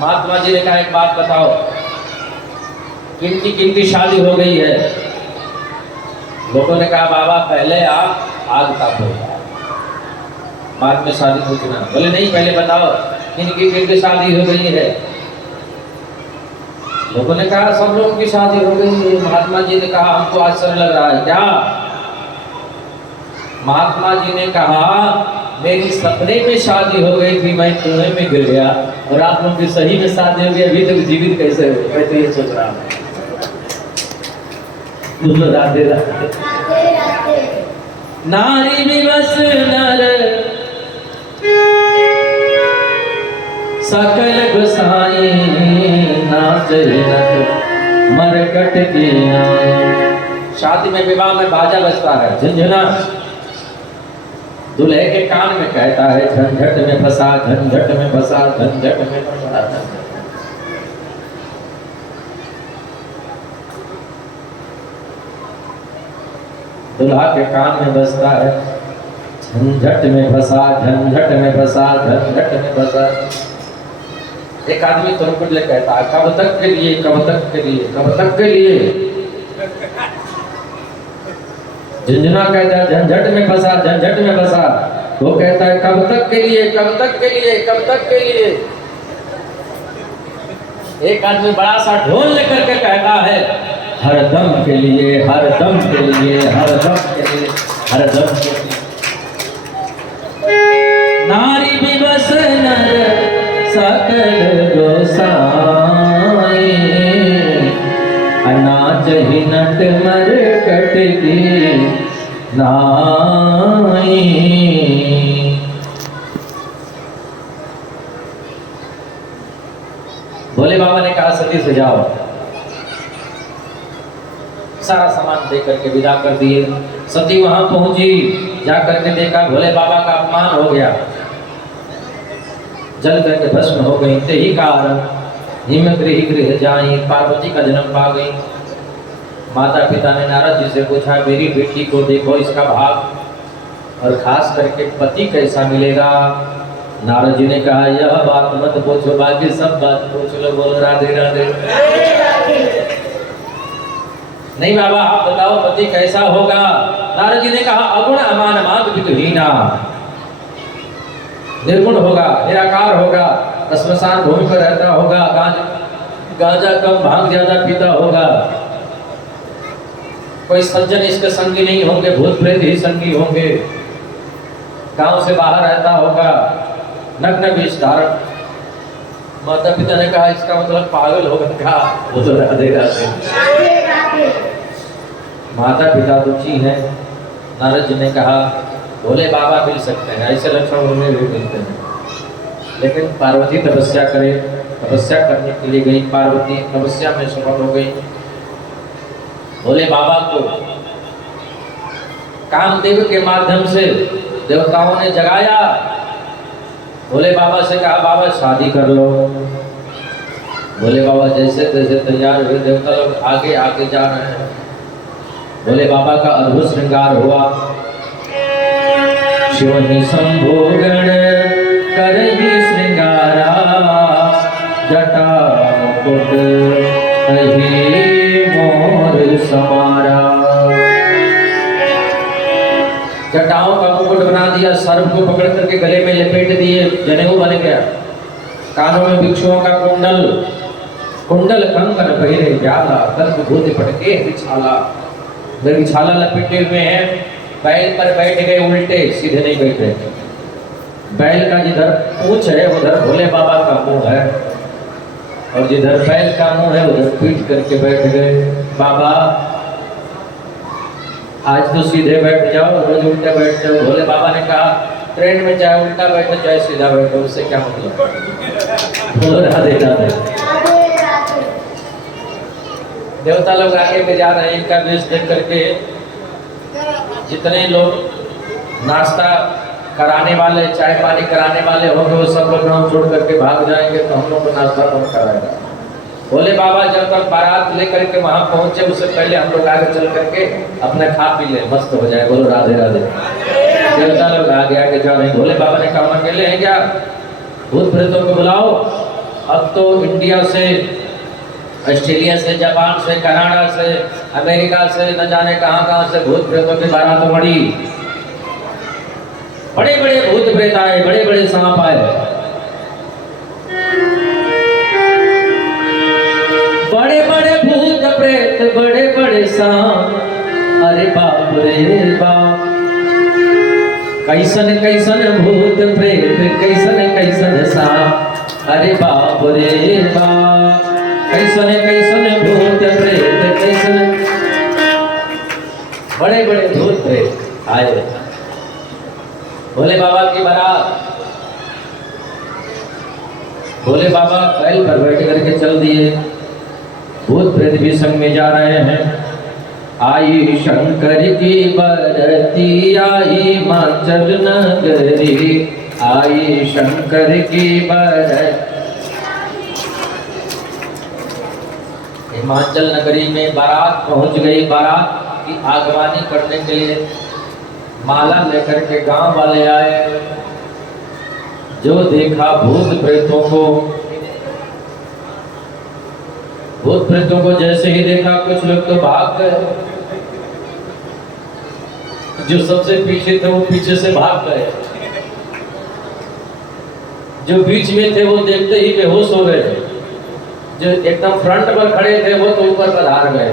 महात्मा जी ने कहा एक बात बताओ, किनकी किनकी शादी हो गई है? लोगों ने कहा बाबा पहले आप आग तापो, बाद में शादी पूछना। बोले नहीं पहले बताओ किनकी किनकी शादी हो गई है? लोगों ने कहा सब लोगों की शादी हो गई है। महात्मा जी ने कहा हमको आश्चर्य लग रहा है क्या? महात्मा जी ने कहा मेरी सपने में शादी हो गई थी, मैं कुएं में गिर गया, और आप लोगों की सही में शादी हो गई, अभी तक जीवित कैसे हो? मैं तो ये सोच रहा हूँ। राधे राधे। राधे राधे। नारी विवश नर सकल गोसाई, नाच मरकट की नाई। शादी में विवाह में बाजा बजता है, झुंझुना दूल्हे के कान में कहता है झंझट में फंसा, झंझट में फंसा, झंझट में फंसा। दूल्हा के कान में बजता है झंझट में फंसा, झंझट में फंसा, झंझट में फंसा। एक आदमी तुरंत कहता है कब तक के लिए, कब तक के लिए, कब तक के लिए? झुंझुना कहता है झंझट में फंसा, झंझट में फंसा। वो कहता है कब तक के लिए, कब तक के लिए, कब तक के लिए? एक आदमी बड़ा सा ढोल लेकर के कहता है हर दम के लिए, हर दम के लिए, हर दम के लिए, हर दम के लिए। नारी विवश नर सकल गोसाई, अनाज ही नट मरकट की नाई। भोले बाबा ने कहा सती से जाओ। सारा सामान दे करके विदा कर दिए। सती वहां पहुंची, जा करके देखा भोले बाबा का अपमान हो गया, जल करके भस्म हो गई। ते ही कारण हिम गृह गृह जाई, पार्वती का जन्म पा गई। माता पिता ने नारद जी से पूछा मेरी बेटी को देखो, इसका भाग और खास करके पति कैसा मिलेगा? नारद जी ने कहा यह बात मत पूछो, बाकी सब बात पूछ लो। बोलो राधे राधे। नहीं बाबा आप बताओ पति कैसा होगा? नारद जी ने कहा अगुण अमान माद विहीना, निर्गुण होगा, निराकार होगा, श्मशान भूमि पर रहता होगा, गांजा कम भांग ज्यादा पीता होगा, कोई सज्जन इसके संगी नहीं होंगे, भूत प्रेत ही संगी होंगे। गांव से बाहर रहता होगा, नग्न वेश धारण। माता पिता ने कहा इसका मतलब पागल होगा क्या? वो तो राधे राधे। राधे राधे। माता पिता दुखी हैं। नारद जी ने कहा भोले बाबा मिल सकते हैं, ऐसे लक्षण उन्हें भी मिलते हैं। लेकिन पार्वती तपस्या करे, तपस्या करने के लिए गई। पार्वती तपस्या में सफल हो गई। भोले बाबा को कामदेव के माध्यम से देवताओं ने जगाया। भोले बाबा से कहा बाबा शादी कर लो। भोले बाबा जैसे तैसे तैयार हुए। देवता लोग आगे आगे जा रहे हैं। भोले बाबा का अद्भुत श्रृंगार हुआ। शिव ही शंभो गण करहि श्रृंगारा, जटा मुकुट अहि मोर समारा। जटाओं का मुकुट बना दिया, सर्प को पकड़ करके गले में लपेट दिए, जनेऊ बन गया। कानों में भिक्षुओं का कुंडल, कुंडल कंकन पहिरे प्याला, तर्क भूत पटके बिछाला। बिछाला लपेटे हुए हैं, बैल पर बैठ गए उल्टे, सीधे नहीं बैठ रहे। बैल का जिधर पूंछ है उधर भोले बाबा का मुंह है, और जिधर बैल का मुंह है उधर पीट करके बैठ गए। बाबा आज तो सीधे बैठ जाओ, रोज उल्टे बैठ जाओ। भोले बाबा ने कहा ट्रेन में चाहे उल्टा बैठो चाहे सीधा बैठो, उससे क्या मतलब। बोलो राधे राधे। राधे राधे। देवता लोग आगे में जा रहे हैं। इनका वेश देख करके जितने लोग नाश्ता कराने वाले, चाय पानी कराने वाले होंगे, वो सब लोग गाँव छोड़ करके भाग जाएंगे, तो हम लोग को नाश्ता कौन कराएगा। भोले बाबा जब तक बारात लेकर के वहां पहुंचे, उससे पहले हम लोग आगे चल करके अपना खा पी ले, मस्त हो जाए। बोलो राधे राधे। देवता लोग आगे आगे जा रहे हैं। भोले बाबा ने कहा अकेले हैं क्या? भूत प्रेतों को बुलाओ। अब तो इंडिया से, ऑस्ट्रेलिया से, जापान से, कनाडा से, अमेरिका से, न जाने कहां से भूत प्रेतों की बारात बढ़ी। बड़े बड़े भूत प्रेत आए, बड़े बड़े सांप आए। बड़े बड़े भूत प्रेत, बड़े बड़े सांप, अरे बाप रे बाप। कैसन कैसन भूत प्रेत, कैसन कैसन सांप, अरे बाप रे बाप। कैसन कैसन भूत प्रेत, कैसन बड़े बड़े भूत प्रेत आए। भोले बाबा की बारात। भोले बाबा बैल पर बैठ करके चल दिए। भूत प्रेत भी संग में जा रहे हैं। आई शंकर की बरती, आई हिमाचल नगरी, आई शंकर की बरती। हिमाचल नगरी में बारात पहुंच गई। बारात की आगवानी करने के लिए माला लेकर के गांव वाले आए। जो देखा भूत प्रेतों को, भूत प्रेतों को जैसे ही देखा कुछ लोग तो भाग गए। जो सबसे पीछे थे वो पीछे से भाग गए। जो बीच में थे वो देखते ही बेहोश हो गए। जो एकदम फ्रंट पर खड़े थे वो तो ऊपर पधार गए।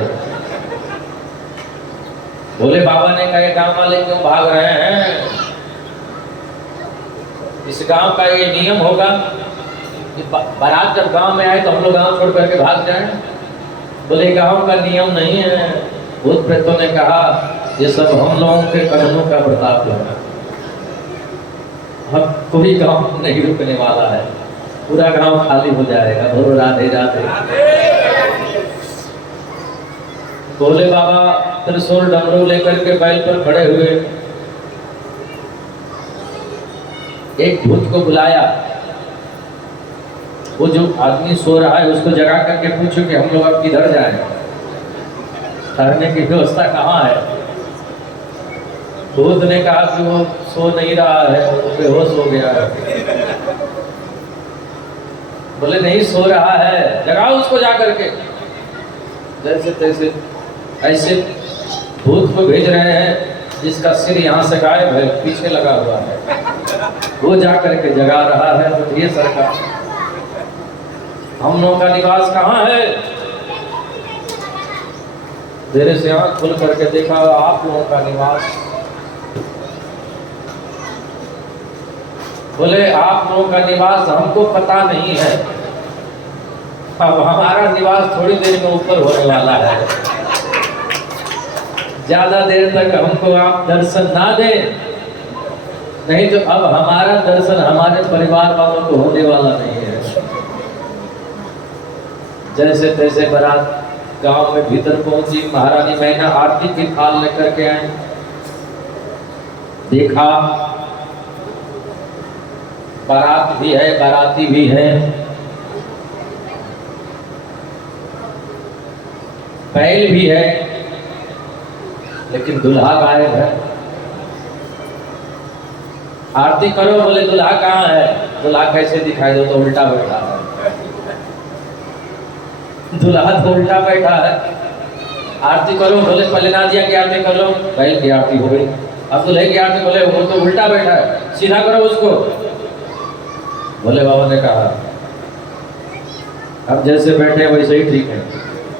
भोले बाबा ने कहा गांव वाले क्यों भाग रहे हैं? इस गांव का ये नियम होगा कि बारात जब गांव में आए तो हम लोग गांव छोड़ करके भाग जाएं। बोले गांव का नियम नहीं है। भूत प्रेतों ने कहा ये सब हम लोगों के कर्मों का प्रताप है। अब कोई गांव नहीं रुकने वाला है, पूरा गांव खाली हो जाएगा। बोलो राधे राधे। भोले बाबा त्रिशूल डमरू लेकर के बैल पर खड़े हुए। एक भूत को बुलाया। वो जो आदमी सो रहा है उसको जगा करके पूछो कि हम लोग अब किधर जाएं? ठहरने की व्यवस्था कहाँ है? भूत ने कहा कि वो सो नहीं रहा है, वो बेहोश हो गया है। बोले नहीं सो रहा है, जगाओ उसको जा करके। जैसे तैसे ऐसे भूत को भेज रहे हैं जिसका सिर यहाँ से गायब है, पीछे लगा हुआ है। वो जा करके जगा रहा है। तो ये सरकार, हम लोगों का निवास कहाँ है? धीरे से आंख खुल करके देखा आप लोगों का निवास। बोले आप लोगों का निवास हमको पता नहीं है, अब हमारा निवास थोड़ी देर में ऊपर होने वाला है, ज्यादा देर तक हमको आप दर्शन ना दें, नहीं तो अब हमारा दर्शन हमारे परिवार वालों को होने वाला नहीं है। जैसे तैसे बारात गांव में भीतर पहुंची, महारानी मैना आरती की थाल लेकर के आए। देखा बारात भी है, बाराती भी है, बैल भी है, लेकिन दुल्हा गायब है। आरती करो, बोले दुल्हा कहाँ है? दुल्हा कैसे दिखाई दो? तो उल्टा बैठा है। दुल्हा तो उल्टा बैठा है। आरती करो, बोले पल्लेनादिया की आरती कर लो, बैल की आरती हो गई। अब दुल्हे की आरती, बोले वो तो उल्टा बैठा है, सीधा करो उसको। भोले बाबा ने कहा अब जैसे बैठे वैसे ही ठीक है,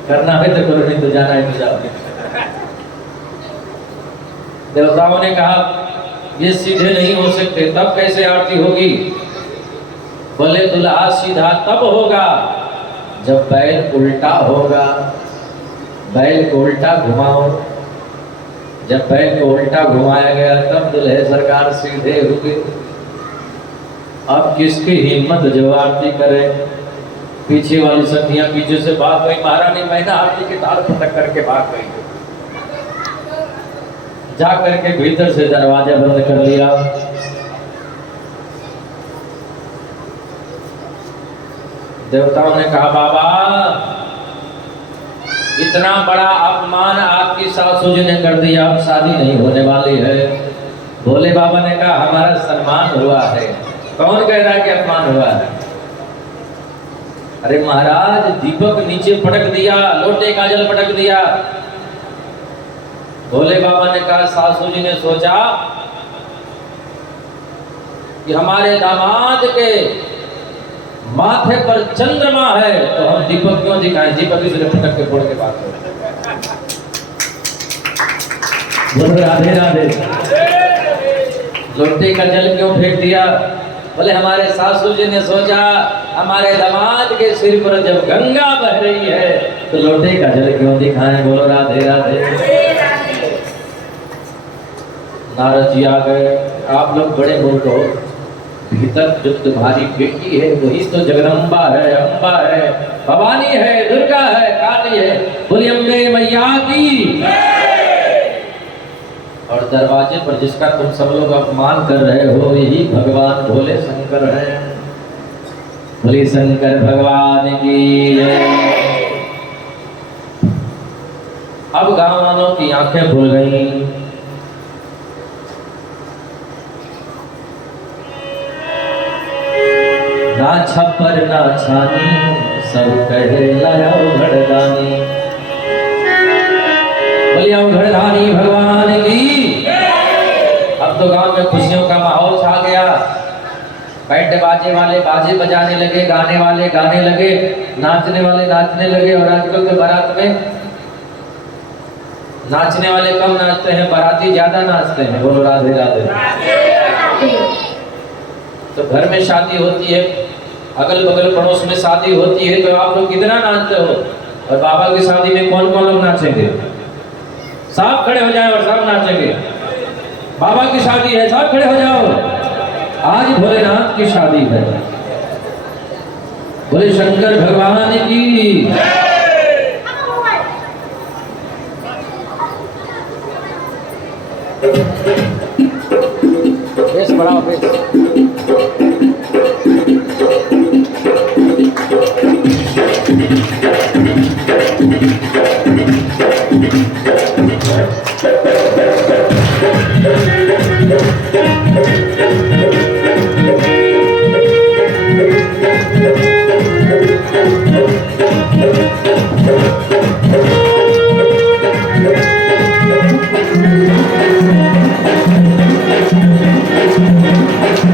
करना है तो करो, नहीं तो जाना है तो जाओ। देवताओं ने कहा ये सीधे नहीं हो सकते, तब कैसे आरती होगी? बोले दुल्हा सीधा तब होगा जब बैल उल्टा होगा। बैल को उल्टा घुमाओ, जब बैल को उल्टा घुमाया गया तब दुल्हे सरकार सीधे हुए। अब किसकी हिम्मत जो आरती करे? पीछे वाली सखियां पीछे से भाग गई, महारानी मैना आरती के तार पटक करके भाग गई। जा करके भीतर से दरवाजा बंद कर लिया। देवताओं ने कहा बाबा इतना बड़ा अपमान आपकी सासू जी ने कर दिया, अब शादी नहीं होने वाली है। भोले बाबा ने कहा हमारा सम्मान हुआ है। कौन कह रहा है कि अपमान हुआ है? अरे महाराज दीपक नीचे पटक दिया, लोटे का जल पटक दिया। भोले बाबा ने कहा सासू जी ने सोचा कि हमारे दामाद के माथे पर चंद्रमा है तो हम दीपक क्यों दिखाएं? दीपक इसलिए पटक के फोड़ के बात करें। बोलो राधे राधे। लोटे का जल क्यों फेंक दिया? बोले हमारे सासू जी ने सोचा हमारे दामाद के सिर पर जब गंगा बह रही है तो लोटे का जल क्यों दिखाएं? बोलो राधे राधे। नारद जी आ गए, आप लोग बड़े मूर्ख हो, भीतर जो तुम्हारी बेटी है वही तो जगदम्बा है, अम्बा है, भवानी है, दुर्गा है, काली है। बोली अम्बे मैया की। और दरवाजे पर जिसका तुम सब लोग अपमान कर रहे हो यही भगवान भोले शंकर है। बोली शंकर भगवान की जय। अब गांव वालों की आंखें खुल गई। ना छप्पर ना छानी सब कहे लाओ घड़दानी। बोलिए घड़दानी भगवान की। अब तो गांव में खुशियों का माहौल छा गया। बैंड बाजे वाले बाजे बजाने लगे, गाने वाले गाने लगे, नाचने वाले नाचने लगे। और आजकल के बारात में नाचने वाले कम नाचते हैं, बाराती ज्यादा नाचते हैं। बोलो राधे राधे। तो घर में शादी होती है, अगल बगल पड़ोस में शादी होती है तो आप लोग कितना नाचते हो? और बाबा की शादी में कौन कौन लोग नाचेंगे? सब खड़े हो जाए और सब नाचेंगे। बाबा की शादी है, सब खड़े हो जाओ। आज भोलेनाथ की शादी है। बोले शंकर भगवान की। बेस बढ़ाओ बेस।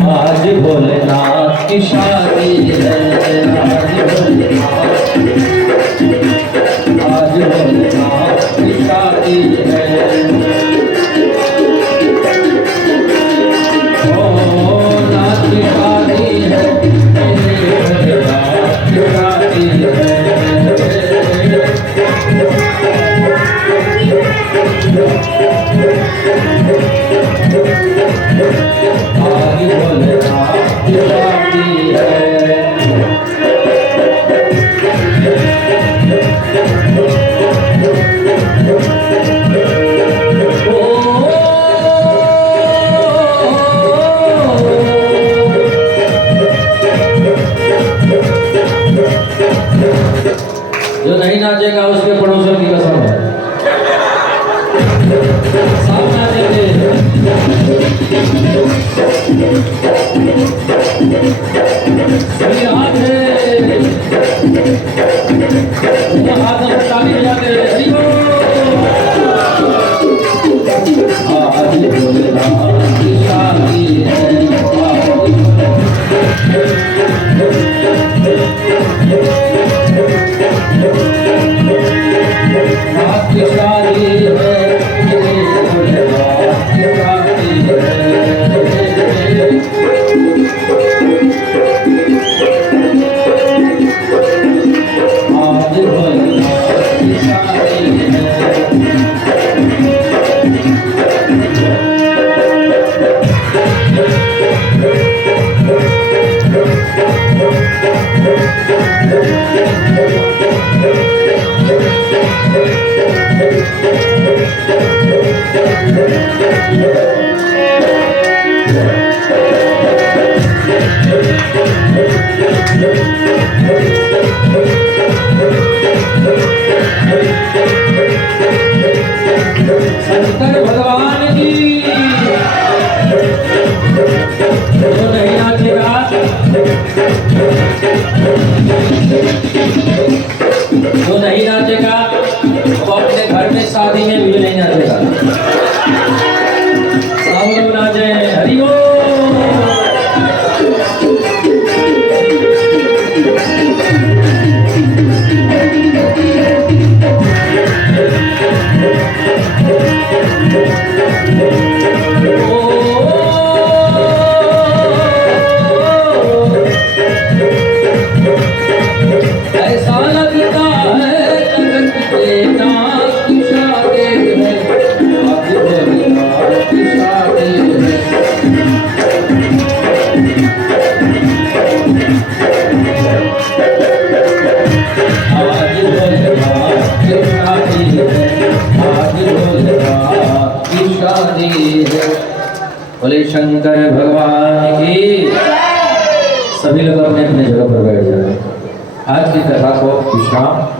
आज भोलेनाथ की शादी है, आज भोलेनाथ जो नहीं नाचेगा उसके पड़ोसियों की कसम है। सब नाचेंगे। सभी हाथ है। हाथों से ताली बजाते रहे। हरि बोल। आज भोलेनाथ की शादी है। नाथ की शादी है। भोलेनाथ की शादी है। आज भोलेनाथ की शादी है। शंकर भगवान की। जो नहीं नाचेगा, जो नहीं नाचेगा वो अपने घर में शादी में भी नहीं नाचेगा। सब लोग नाचे। हरि बोल। ऐसा लगता है जगत के नाथ की शादी है। आज भोलेनाथ की शादी है। आज भोलेनाथ की शादी है। आज भोलेनाथ की शादी है। बोले शंकर भगवान की। सभी लोग अपने अपने जगह पर बैठ जाए। आज की कथा को विश्राम